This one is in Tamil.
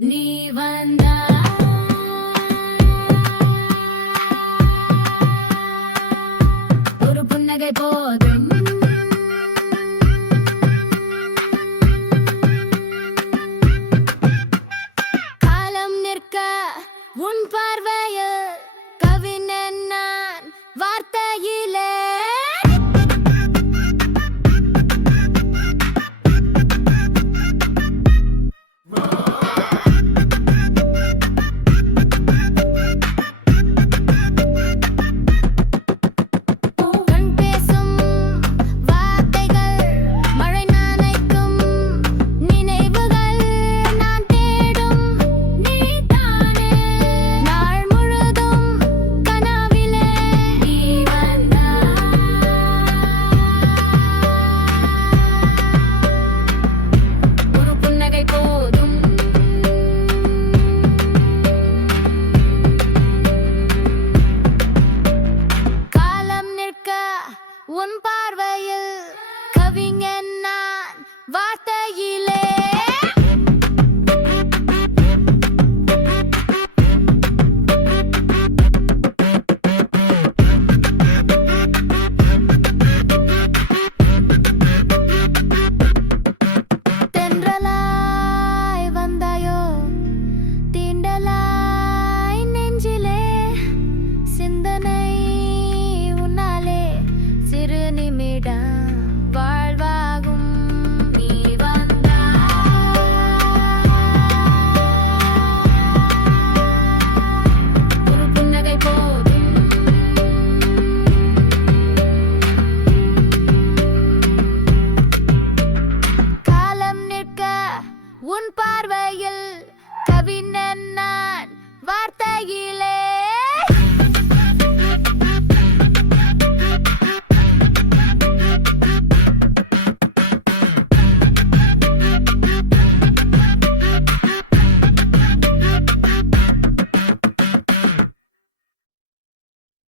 நீ வந்தா ஒரு புன்னகை போதும். காலம் நிற்க உன் பார்வையில் உன் பார்வையில் கவிஞன் நான் வார்த்தையிலே உன் பார்வையில் கவிஞன் நான் வார்த்தையில்